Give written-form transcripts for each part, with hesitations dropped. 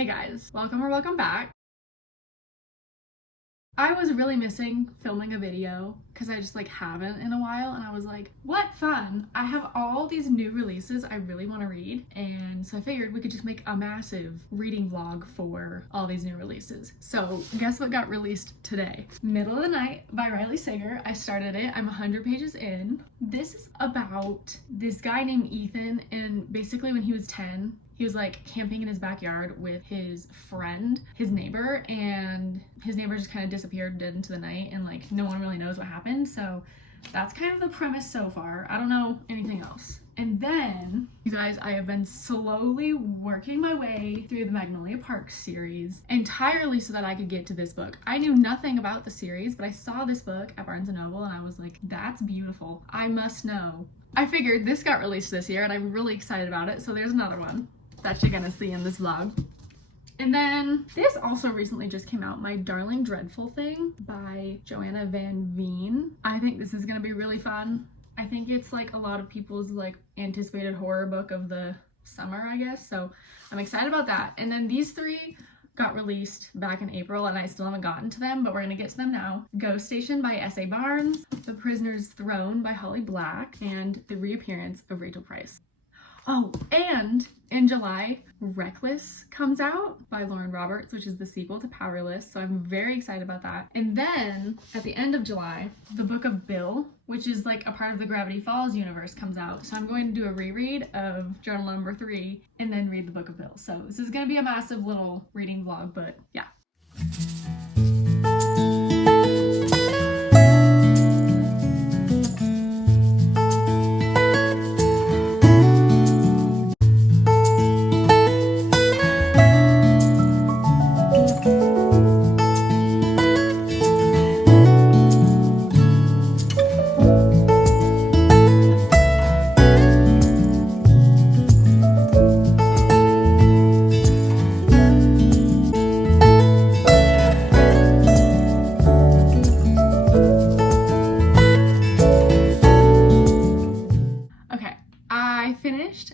Hey guys, welcome or welcome back. I was really missing filming a video because I just haven't in a while, and I was like, what fun. I have all these new releases I really want to read, and so I figured we could just make a massive reading vlog for all these new releases. So guess what got released today? Middle of the Night by Riley Sager. I started it. I'm 100 pages in. This is about this guy named Ethan, and basically when he was 10, he was camping in his backyard with his friend, his neighbor, and his neighbor just kind of disappeared dead into the night, and no one really knows what happened. So that's kind of the premise so far. I don't know anything else. And then, you guys, I have been slowly working my way through the Magnolia Park series entirely so that I could get to this book. I knew nothing about the series, but I saw this book at Barnes & Noble and I was like, that's beautiful. I must know. I figured this got released this year and I'm really excited about it, so there's another one that you're gonna see in this vlog. And then this also recently just came out, My Darling Dreadful Thing by Joanna Van Veen. I think this is gonna be really fun. I think it's a lot of people's anticipated horror book of the summer, I guess. So I'm excited about that. And then these three got released back in April and I still haven't gotten to them, but we're gonna get to them now. Ghost Station by S.A. Barnes, The Prisoner's Throne by Holly Black, and The Reappearance of Rachel Price. Oh, and in July, Reckless comes out by Lauren Roberts, which is the sequel to Powerless, so I'm very excited about that. And then, at the end of July, The Book of Bill, which is a part of the Gravity Falls universe, comes out. So I'm going to do a reread of Journal number 3 and then read The Book of Bill. So this is going to be a massive little reading vlog, but yeah.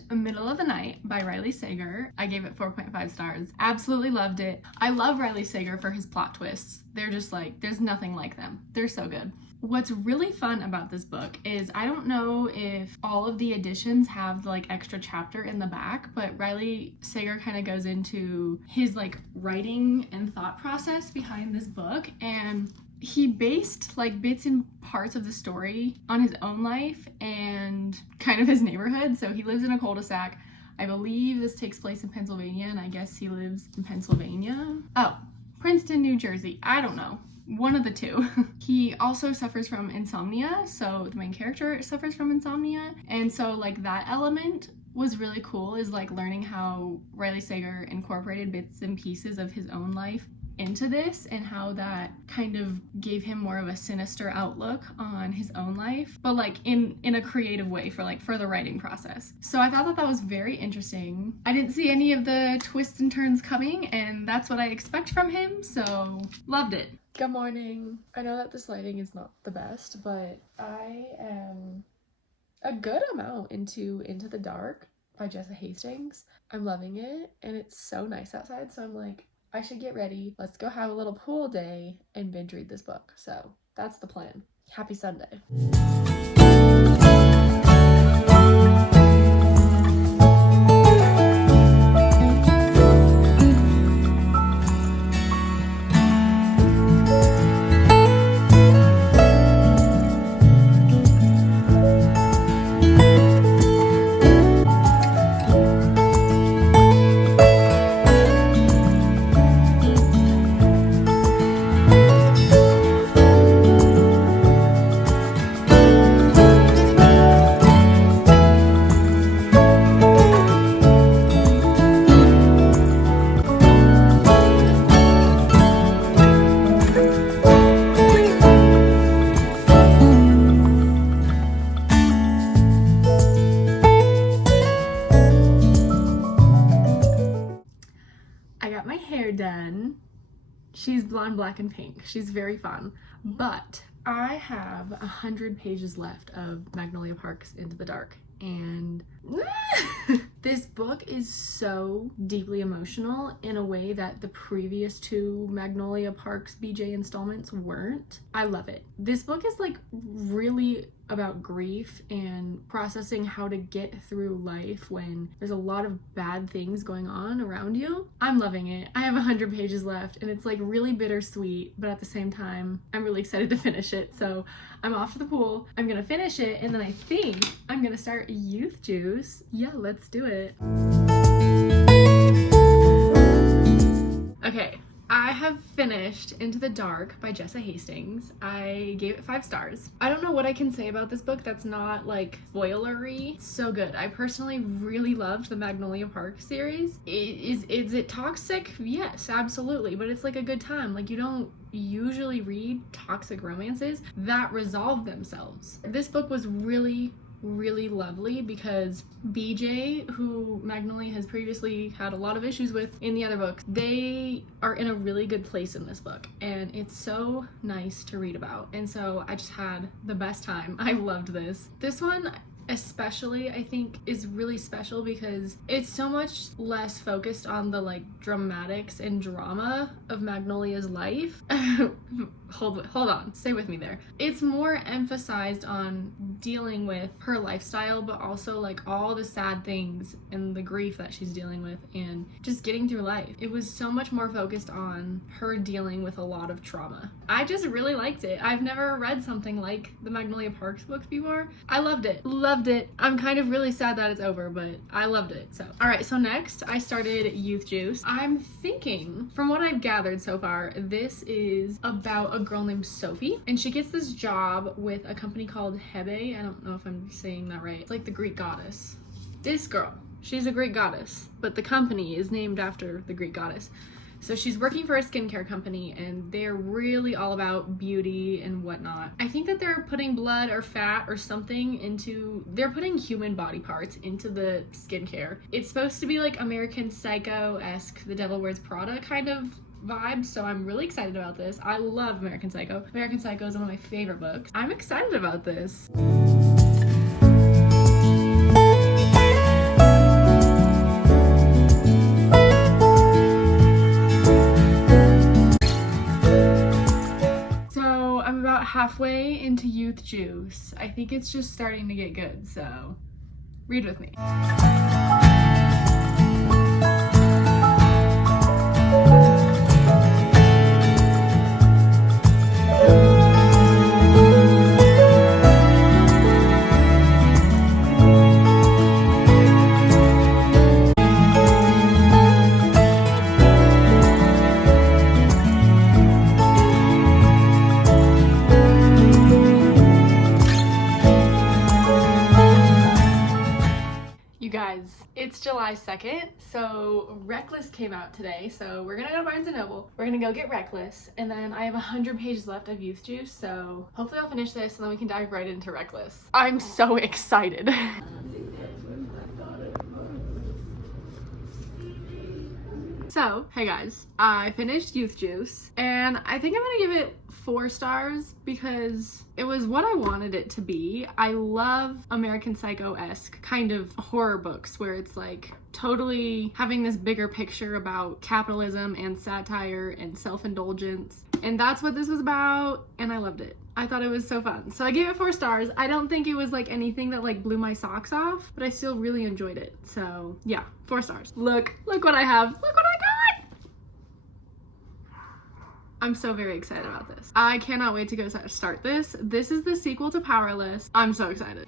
Middle of the Night by Riley Sager. I gave it 4.5 stars. Absolutely loved it. I love Riley Sager for his plot twists. They're just there's nothing like them. They're so good. What's really fun about this book is I don't know if all of the editions have extra chapter in the back, but Riley Sager kind of goes into his writing and thought process behind this book, and he based bits and parts of the story on his own life and kind of his neighborhood. So he lives in a cul-de-sac. I believe this takes place in Pennsylvania, and I guess he lives in Pennsylvania. Oh, Princeton, New Jersey. I don't know. One of the two. He also suffers from insomnia, so the main character suffers from insomnia, and so that element was really cool, is learning how Riley Sager incorporated bits and pieces of his own life into this, and how that kind of gave him more of a sinister outlook on his own life, but in a creative way for the writing process. So I thought that was very interesting. I didn't see any of the twists and turns coming, and that's what I expect from him, so loved it. Good morning. I know that this lighting is not the best, but I am a good amount into the Dark by Jessa Hastings. I'm loving it, and it's so nice outside, so I'm I should get ready. Let's go have a little pool day and binge read this book. So that's the plan. Happy Sunday. Done. She's blonde, black, and pink. She's very fun. But I have 100 pages left of Magnolia Park's Into the Dark, and This book is so deeply emotional in a way that the previous two Magnolia Parks BJ installments weren't. I love it. This book is like really about grief and processing how to get through life when there's a lot of bad things going on around you. I'm loving it. I have 100 pages left and it's like really bittersweet, but at the same time, I'm really excited to finish it. So I'm off to the pool. I'm gonna finish it and then I think I'm gonna start Youth Juice. Yeah, let's do it. Okay. I have finished Into the Dark by Jessa Hastings. I gave it 5 stars. I don't know what I can say about this book that's not like spoilery. It's so good. I personally really loved the Magnolia Park series. Is it toxic? Yes, absolutely. But it's like a good time. Like, you don't usually read toxic romances that resolve themselves. This book was really lovely because BJ, who Magnolia has previously had a lot of issues with in the other books, they are in a really good place in this book and it's so nice to read about. And so I just had the best time. I loved this. This one especially I think is really special because it's so much less focused on the like dramatics and drama of Magnolia's life. Hold on, stay with me there. It's more emphasized on dealing with her lifestyle, but also like all the sad things and the grief that she's dealing with and just getting through life. It was so much more focused on her dealing with a lot of trauma. I just really liked it. I've never read something like the Magnolia Parks books before. I loved it. Loved it. I'm kind of really sad that it's over, but I loved it. So, all right, so next I started Youth Juice. I'm thinking, from what I've gathered so far, this is about a girl named Sophie, and she gets this job with a company called Hebe. I don't know if I'm saying that right. It's like the Greek goddess. This girl, she's a Greek goddess, but the company is named after the Greek goddess. So she's working for a skincare company and they're really all about beauty and whatnot. I think that they're putting blood or fat or something they're putting human body parts into the skincare. It's supposed to be like American Psycho-esque, The Devil Wears Prada kind of vibe, so I'm really excited about this. I love American Psycho. American Psycho is one of my favorite books. I'm excited about this. Halfway into Youth Juice. I think it's just starting to get good, so read with me. It's July 2nd, so Reckless came out today, so we're gonna go to Barnes & Noble. We're gonna go get Reckless, and then I have 100 pages left of Youth Juice, so hopefully I'll finish this and then we can dive right into Reckless. I'm so excited. So, hey guys, I finished Youth Juice, and I think I'm gonna give it 4 stars because it was what I wanted it to be. I love American Psycho-esque kind of horror books where it's like totally having this bigger picture about capitalism and satire and self-indulgence. And that's what this was about, and I loved it. I thought it was so fun. So I gave it 4 stars. I don't think it was like anything that like blew my socks off, but I still really enjoyed it. So yeah, 4 stars. Look what I have. Look what I got! I'm so very excited about this. I cannot wait to go start this. This is the sequel to Powerless. I'm so excited.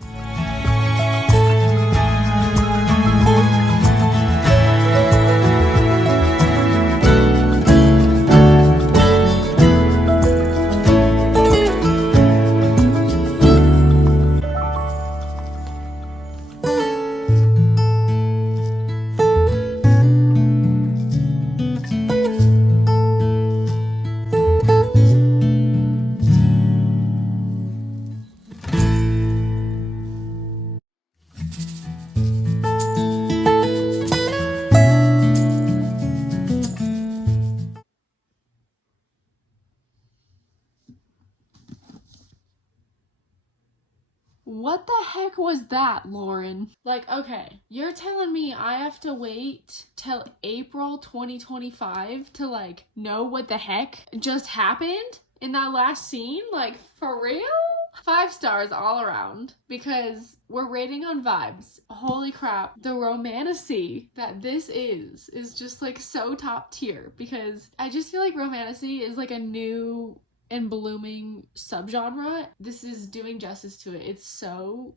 What the heck was that, Lauren? Like, okay, you're telling me I have to wait till April 2025 to like know what the heck just happened in that last scene? Like, for real? 5 stars all around, because we're rating on vibes. Holy crap, the romantasy that this is just like so top tier, because I just feel like romantasy is like a new and blooming subgenre. This is doing justice to it. It's so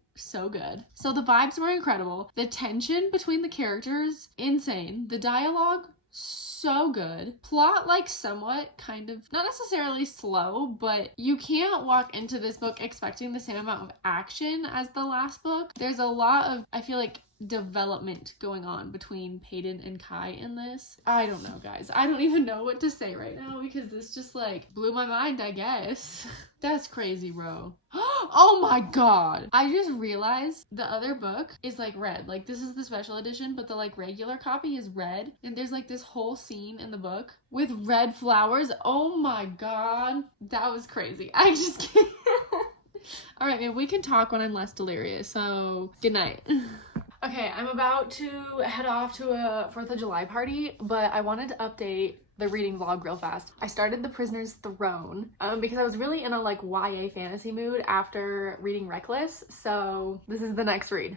good. So the vibes were incredible. The tension between the characters, insane. The dialogue, so good. Plot, like, somewhat kind of not necessarily slow, but you can't walk into this book expecting the same amount of action as the last book. There's a lot of, I feel like, development going on between Peyton and Kai in this. I don't know, guys. I don't even know what to say right now, because this just like blew my mind, I guess. That's crazy, bro. Oh my god. I just realized the other book is like red. Like, this is the special edition, but the like regular copy is red. And there's like this whole scene in the book with red flowers. Oh my god. That was crazy. I just can't. All right, man, we can talk when I'm less delirious. So good night. Okay, I'm about to head off to a 4th of July party, but I wanted to update the reading vlog real fast. I started The Prisoner's Throne because I was really in a like YA fantasy mood after reading Reckless, so this is the next read.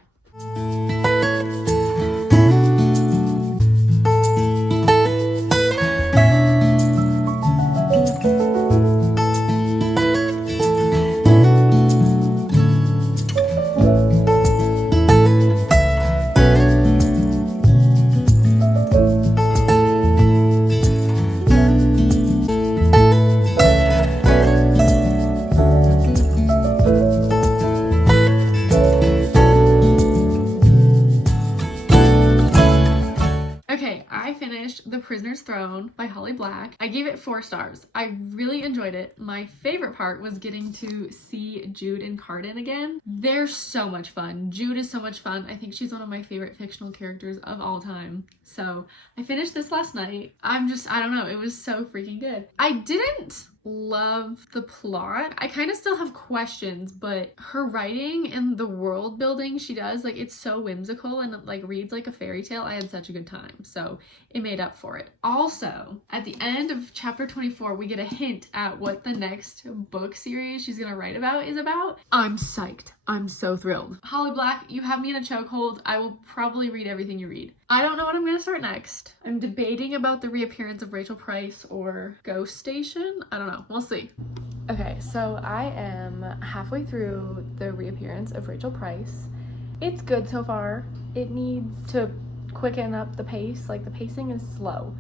The Prisoner's Throne by Holly Black. I gave it 4 stars. I really enjoyed it. My favorite part was getting to see Jude and Carden again. They're so much fun. Jude is so much fun. I think she's one of my favorite fictional characters of all time. So I finished this last night. I don't know. It was so freaking good. I didn't love the plot. I kind of still have questions, but her writing and the world building she does, like, it's so whimsical and it like reads like a fairy tale. I had such a good time, so it made up for it. Also, at the end of chapter 24, we get a hint at what the next book series she's gonna write about is about. I'm psyched. I'm so thrilled. Holly Black, you have me in a chokehold. I will probably read everything you read. I don't know what I'm gonna start next. I'm debating about the reappearance of Rachel Price or Ghost Station. I don't know. We'll see. Okay, so I am halfway through the reappearance of Rachel Price. It's good so far. It needs to quicken up the pace. Like, the pacing is slow,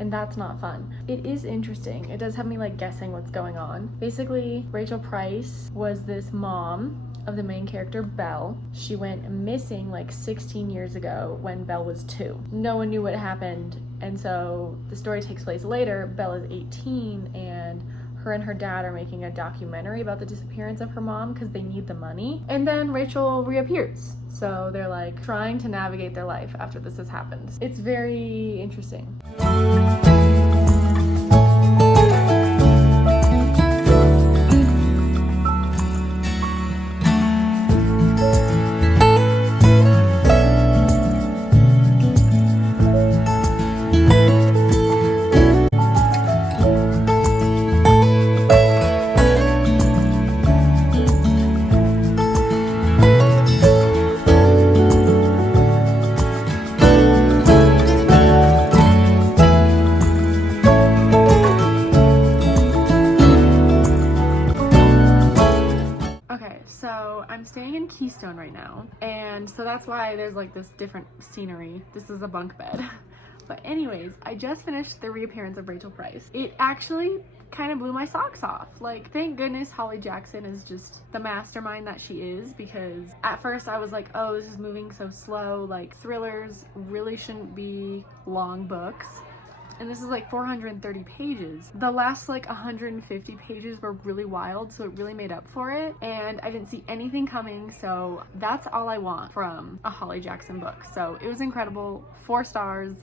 and that's not fun. It is interesting. It does have me like guessing what's going on. Basically, Rachel Price was this mom of the main character, Belle. She went missing like 16 years ago when Belle was 2. No one knew what happened, and so the story takes place later. Belle is 18, and her and her dad are making a documentary about the disappearance of her mom because they need the money. And then Rachel reappears. So they're like trying to navigate their life after this has happened. It's very interesting. I'm staying in Keystone right now, and so that's why there's like this different scenery. This is a bunk bed. But anyways, I just finished the reappearance of Rachel Price. It actually kind of blew my socks off. Like, thank goodness Holly Jackson is just the mastermind that she is, because at first I was like, oh, this is moving so slow. Like, thrillers really shouldn't be long books. And this is like 430 pages. The last like 150 pages were really wild, so it really made up for it. And I didn't see anything coming, so that's all I want from a Holly Jackson book. So it was incredible. 4 stars.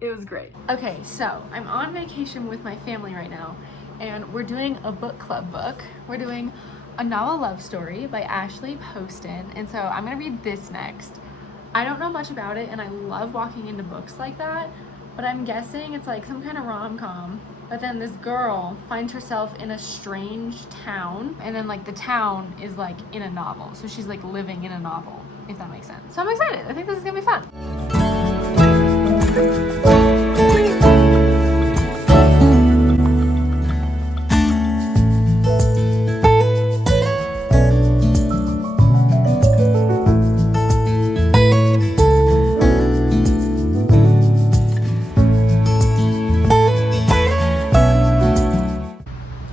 It was great. Okay, so I'm on vacation with my family right now, and we're doing a book club book. We're doing A Novel Love Story by Ashley Poston. And so I'm gonna read this next. I don't know much about it, and I love walking into books like that, but I'm guessing it's like some kind of rom-com. But then this girl finds herself in a strange town, and then like the town is like in a novel. So she's like living in a novel, if that makes sense. So I'm excited. I think this is gonna be fun.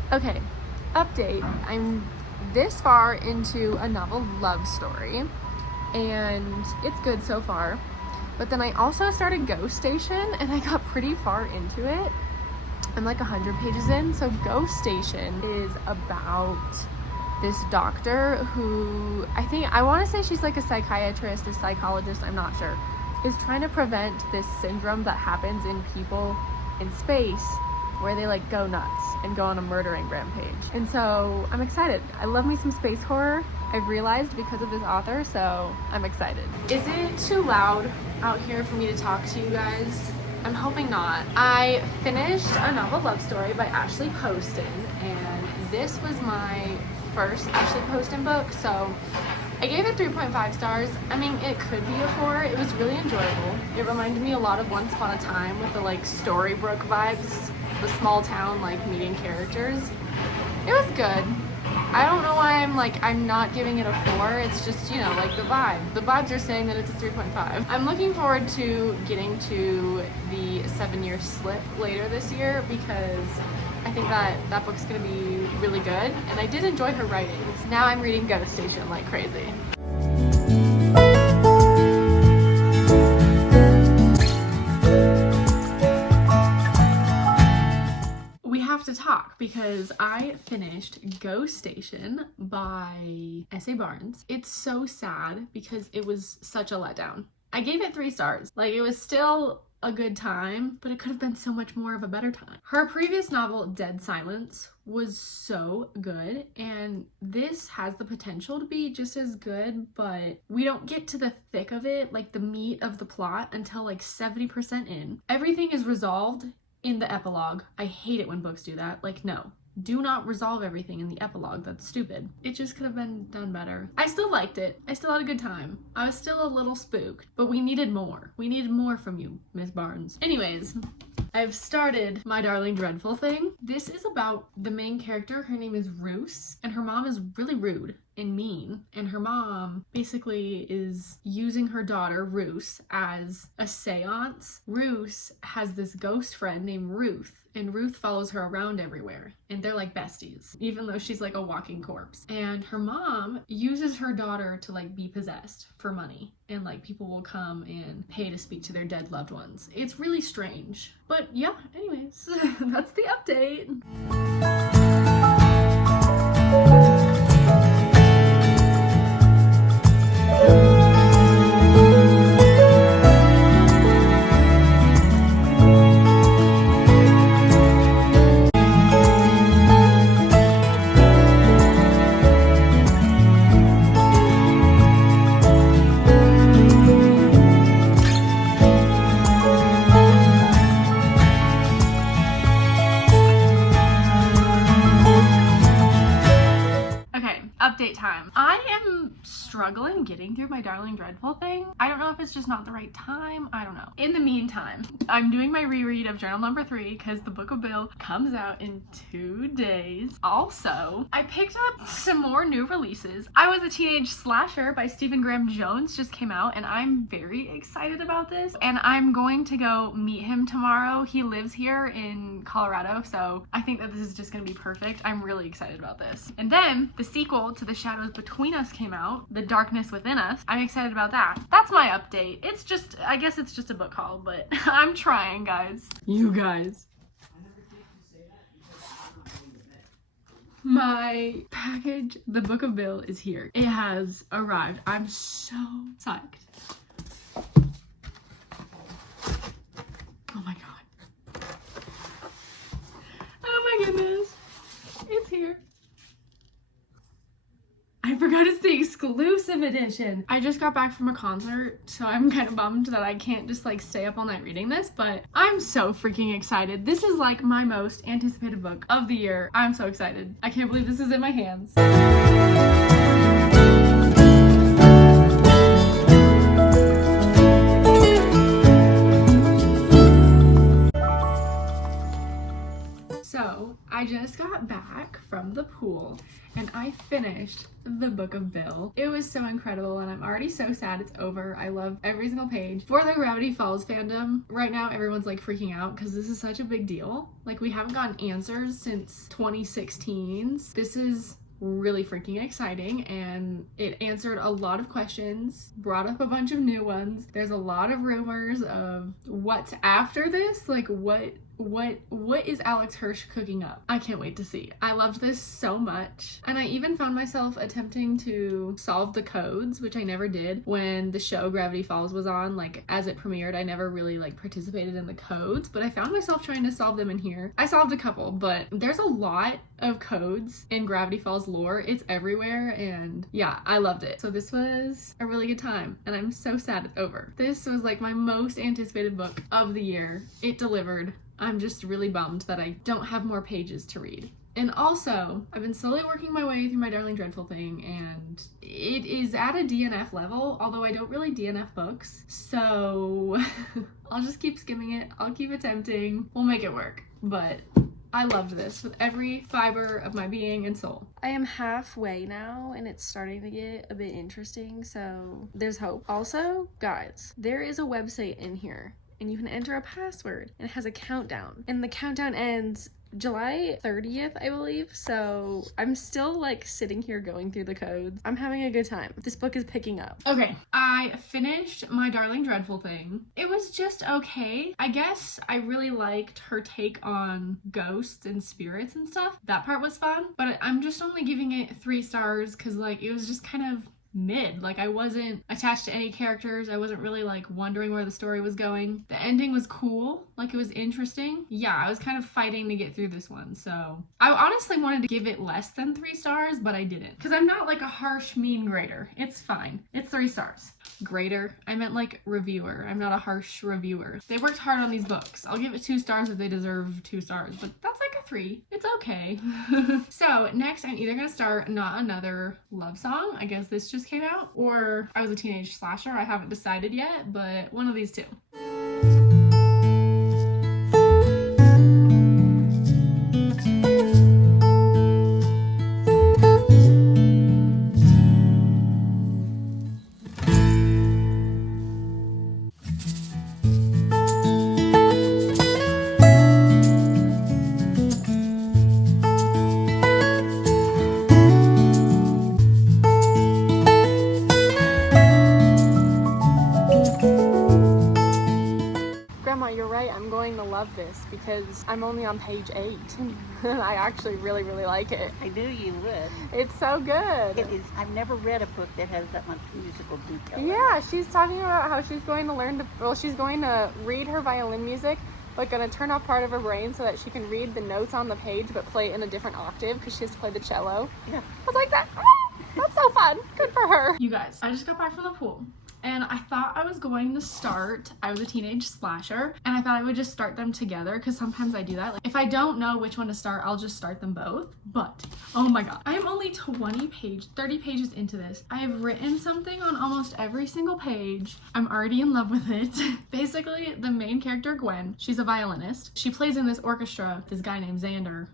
Okay, update. I'm this far into A Novel Love Story, and it's good so far. But then I also started Ghost Station, and I got pretty far into it. I'm like 100 pages in. So Ghost Station is about this doctor who, I want to say she's like a psychiatrist, a psychologist, I'm not sure, is trying to prevent this syndrome that happens in people in space where they like go nuts and go on a murdering rampage. And so I'm excited. I love me some space horror, I've realized, because of this author, so I'm excited. Is it too loud out here for me to talk to you guys? I'm hoping not. I finished A Novel Love Story by Ashley Poston, and this was my first Ashley Poston book, so I gave it 3.5 stars. I mean, it could be a 4. It was really enjoyable. It reminded me a lot of Once Upon a Time with the like Storybrooke vibes, the small town like meeting characters. It was good. I don't know why I'm not giving it a 4. It's just, you know, like the vibe. The vibes are saying that it's a 3.5. I'm looking forward to getting to the 7-year slip later this year because I think that book's gonna be really good, and I did enjoy her writings. Now I'm reading Ghost Station like crazy. We have to talk because I finished Ghost Station by S.A. Barnes. It's so sad because it was such a letdown. I gave it 3 stars. Like, it was still a good time, but it could have been so much more of a better time. Her previous novel, Dead Silence, was so good, and this has the potential to be just as good, but we don't get to the thick of it, like the meat of the plot, until like 70% in. Everything is resolved in the epilogue. I hate it when books do that. Like, no. Do not resolve everything in the epilogue. That's stupid. It just could have been done better. I still liked it. I still had a good time. I was still a little spooked, but we needed more. We needed more from you, Miss Barnes. Anyways, I've started My Darling Dreadful thing. This is about the main character. Her name is Ruth, and her mom is really rude and mean, and her mom basically is using her daughter Ruth as a seance. Ruth has this ghost friend named Ruth, and Ruth follows her around everywhere, and they're like besties, even though she's like a walking corpse. And her mom uses her daughter to like be possessed for money, and like people will come and pay to speak to their dead loved ones. It's really strange, but yeah, anyways, that's the update. Update time. I am struggling getting through My Darling Dreadful thing. I don't know if it's just not the right time. I don't know. In the meantime, I'm doing my reread of journal number 3 because the Book of Bill comes out in 2 days. Also, I picked up some more new releases. I Was a Teenage Slasher by Stephen Graham Jones just came out, and I'm very excited about this. And I'm going to go meet him tomorrow. He lives here in Colorado, so I think that this is just gonna be perfect. I'm really excited about this. And then the sequel to The Shadows Between Us came out, The Darkness Within Us. I'm excited about that. That's my update. It's just, I guess it's just a book haul, but I'm trying, guys. You guys. My package, the Book of Bill, is here. It has arrived. I'm so psyched. Oh my god. Oh my goodness. It's here. exclusive edition. I just got back from a concert, so I'm kind of bummed that I can't just like stay up all night reading this, but I'm so freaking excited. This is like my most anticipated book of the year. I'm so excited. I can't believe this is in my hands. So I just got back from the pool and I finished the Book of Bill. It was so incredible and I'm already so sad it's over. I love every single page. For the Gravity Falls fandom, right now everyone's like freaking out because this is such a big deal. Like we haven't gotten answers since 2016. This is really freaking exciting and it answered a lot of questions, brought up a bunch of new ones. There's a lot of rumors of what's after this, like what is Alex Hirsch cooking up? I can't wait to see. I loved this so much. And I even found myself attempting to solve the codes, which I never did when the show Gravity Falls was on. Like as it premiered, I never really like participated in the codes, but I found myself trying to solve them in here. I solved a couple, but there's a lot of codes in Gravity Falls lore. It's everywhere and yeah, I loved it. So this was a really good time and I'm so sad it's over. This was like my most anticipated book of the year. It delivered. I'm just really bummed that I don't have more pages to read. And also, I've been slowly working my way through my Darling Dreadful thing, and it is at a DNF level, although I don't really DNF books, so I'll just keep skimming it. I'll keep attempting. We'll make it work. But I loved this with every fiber of my being and soul. I am halfway now and it's starting to get a bit interesting, so there's hope. Also, guys, there is a website in here and you can enter a password and it has a countdown and the countdown ends July 30th, I believe. So I'm still like sitting here going through the codes. I'm having a good time. This book is picking up. Okay, I finished my Darling Dreadful thing. It was just okay. I guess I really liked her take on ghosts and spirits and stuff. That part was fun, but I'm just only giving it 3 stars because like it was just kind of mid. Like I wasn't attached to any characters. I wasn't really like wondering where the story was going. The ending was cool. Like it was interesting. Yeah, I was kind of fighting to get through this one. So I honestly wanted to give it less than 3 stars, but I didn't. Because I'm not like a harsh, mean grader. It's fine. It's 3 stars. Grader? I meant like reviewer. I'm not a harsh reviewer. They worked hard on these books. I'll give it 2 stars if they deserve 2 stars, but that's like a 3. It's okay. So next I'm either gonna start Not Another Love Song. I guess this just came out, or I Was a Teenage Slasher. I haven't decided yet, but one of these two. This because I'm only on page 8 and I actually really like it. I knew you would. It's so good. It is. I've never read a book that has that much musical detail. Yeah, she's talking about how she's going to learn to, well, she's going to read her violin music, but going to turn off part of her brain so that she can read the notes on the page but play it in a different octave because she has to play the cello. Yeah. I was like, that's so fun. Good for her. You guys, I just got back from the pool. And I thought I was going to start I Was a Teenage Slasher, and I thought I would just start them together because sometimes I do that. Like, if I don't know which one to start, I'll just start them both. But oh my god, I am only 30 pages into this. I have written something on almost every single page. I'm already in love with it. Basically, the main character, Gwen, she's a violinist. She plays in this orchestra, this guy named Xander.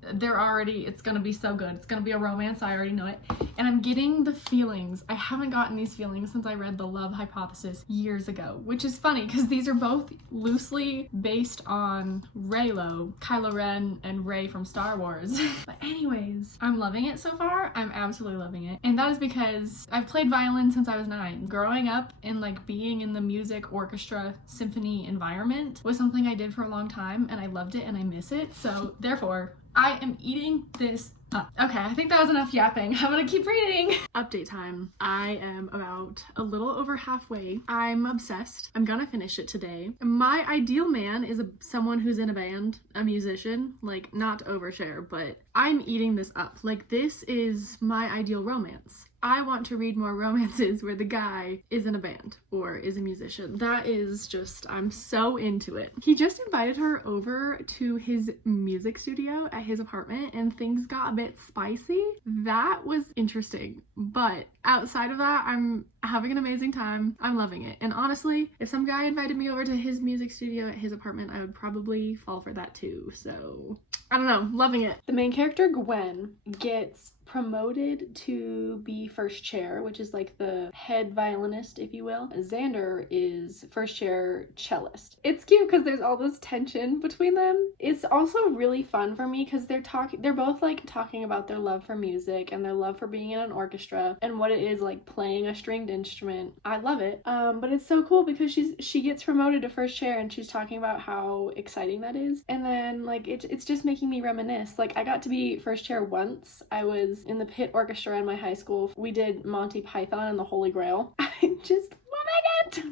It's gonna be so good. It's gonna be a romance, I already know it. And I'm getting the feelings. I haven't gotten these feelings since I read The Love Hypothesis years ago, which is funny because these are both loosely based on Reylo, Kylo Ren and Rey from Star Wars. But anyways, I'm loving it so far. I'm absolutely loving it. And that is because I've played violin since I was 9. Growing up and like being in the music, orchestra, symphony environment was something I did for a long time and I loved it and I miss it. So therefore, I am eating this up. Okay, I think that was enough yapping. I'm gonna keep reading. Update time. I am about a little over halfway. I'm obsessed. I'm gonna finish it today. My ideal man is someone who's in a band, a musician, like not to overshare, but I'm eating this up. Like this is my ideal romance. I want to read more romances where the guy is in a band or is a musician. That is just, I'm so into it. He just invited her over to his music studio at his apartment and things got a bit spicy. That was interesting, but outside of that, I'm having an amazing time. I'm loving it. And honestly, if some guy invited me over to his music studio at his apartment, I would probably fall for that too. So I don't know, loving it. The main character, Gwen, gets promoted to be first chair, which is like the head violinist, if you will. Xander is first chair cellist. It's cute because there's all this tension between them. It's also really fun for me because they're both like talking about their love for music and their love for being in an orchestra and what it is like playing a stringed instrument. I love it. But it's so cool because she gets promoted to first chair and she's talking about how exciting that is. And then like it's just making me reminisce. Like I got to be first chair once. I was in the pit orchestra in my high school. We did Monty Python and the Holy Grail. I'm just loving it.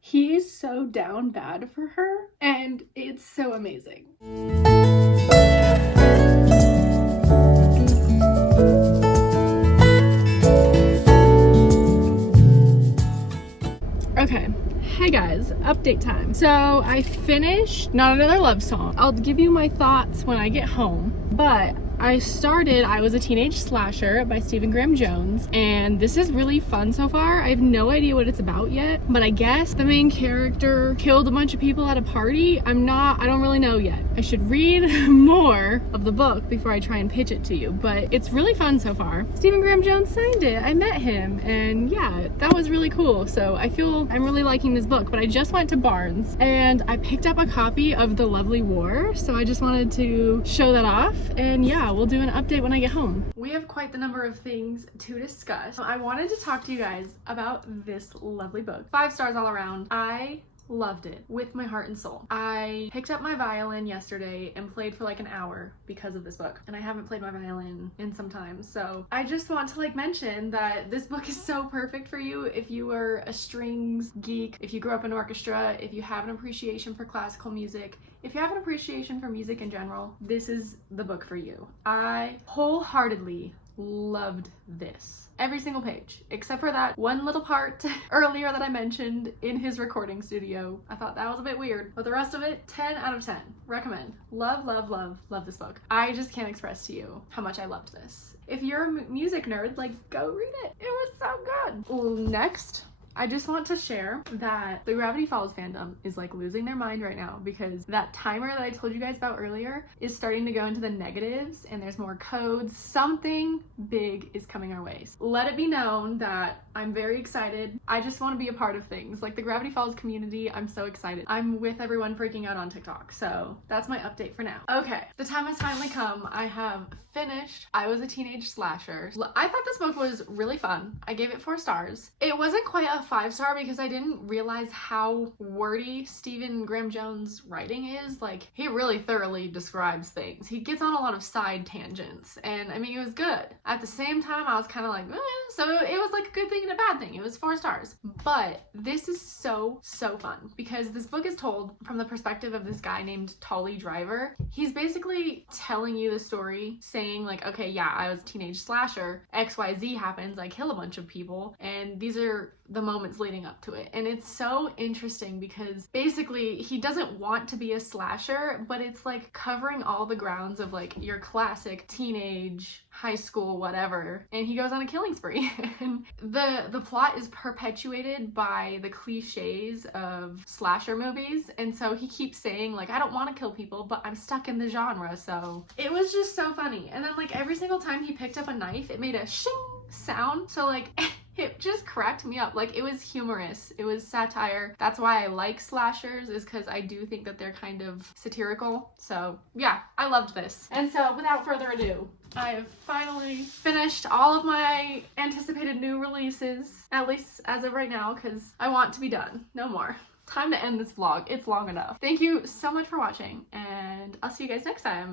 He is so down bad for her, and it's so amazing. Okay, hey guys, update time. So I finished Not Another Love Song. I'll give you my thoughts when I get home, but I Was a Teenage Slasher by Stephen Graham Jones, and this is really fun so far. I have no idea what it's about yet, but I guess the main character killed a bunch of people at a party. I don't really know yet. I should read more of the book before I try and pitch it to you, but it's really fun so far. Stephen Graham Jones signed it. I met him, and yeah, that was really cool. So I feel I'm really liking this book, but I just went to Barnes and I picked up a copy of The Lovely War, so I just wanted to show that off, and yeah, we'll do an update when I get home. We have quite the number of things to discuss. I wanted to talk to you guys about this lovely book. 5 stars all around. I loved it with my heart and soul. I picked up my violin yesterday and played for like an hour because of this book, and I haven't played my violin in some time, so I just want to like mention that this book is so perfect for you if you are a strings geek, if you grew up in orchestra, if you have an appreciation for classical music, if you have an appreciation for music in general, this is the book for you. I wholeheartedly loved this. Every single page, except for that one little part earlier that I mentioned in his recording studio. I thought that was a bit weird, but the rest of it, 10 out of 10. Recommend. Love, love, love, love this book. I just can't express to you how much I loved this. If you're a music nerd, like, go read it. It was so good. Well, next, I just want to share that the Gravity Falls fandom is like losing their mind right now because that timer that I told you guys about earlier is starting to go into the negatives and there's more codes. Something big is coming our way. So let it be known that I'm very excited. I just want to be a part of things. Like the Gravity Falls community, I'm so excited. I'm with everyone freaking out on TikTok. So that's my update for now. Okay, the time has finally come. I have finished I Was a Teenage Slasher. I thought this book was really fun. I gave it 4 stars. It wasn't quite a 5-star because I didn't realize how wordy Stephen Graham Jones' writing is. Like, he really thoroughly describes things. He gets on a lot of side tangents, and I mean, it was good. At the same time, I was kind of like, so it was like a good thing and a bad thing. It was 4 stars. But this is so fun because this book is told from the perspective of this guy named Tolly Driver. He's basically telling you the story, saying like, okay, yeah, I was a teenage slasher, XYZ happens, I kill a bunch of people, and these are the moments leading up to it. And it's so interesting because basically he doesn't want to be a slasher, but it's like covering all the grounds of like your classic teenage, high school, whatever, and he goes on a killing spree. And the plot is perpetuated by the cliches of slasher movies, and so he keeps saying like, I don't want to kill people, but I'm stuck in the genre. So it was just so funny. And then like every single time he picked up a knife, it made a shing sound, so like it just cracked me up. Like, it was humorous, it was satire. That's why I like slashers, is because I do think that they're kind of satirical. So yeah, I loved this. And so without further ado, I have finally finished all of my anticipated new releases, at least as of right now, because I want to be done. No more. Time to end this vlog. It's long enough. Thank you so much for watching, and I'll see you guys next time.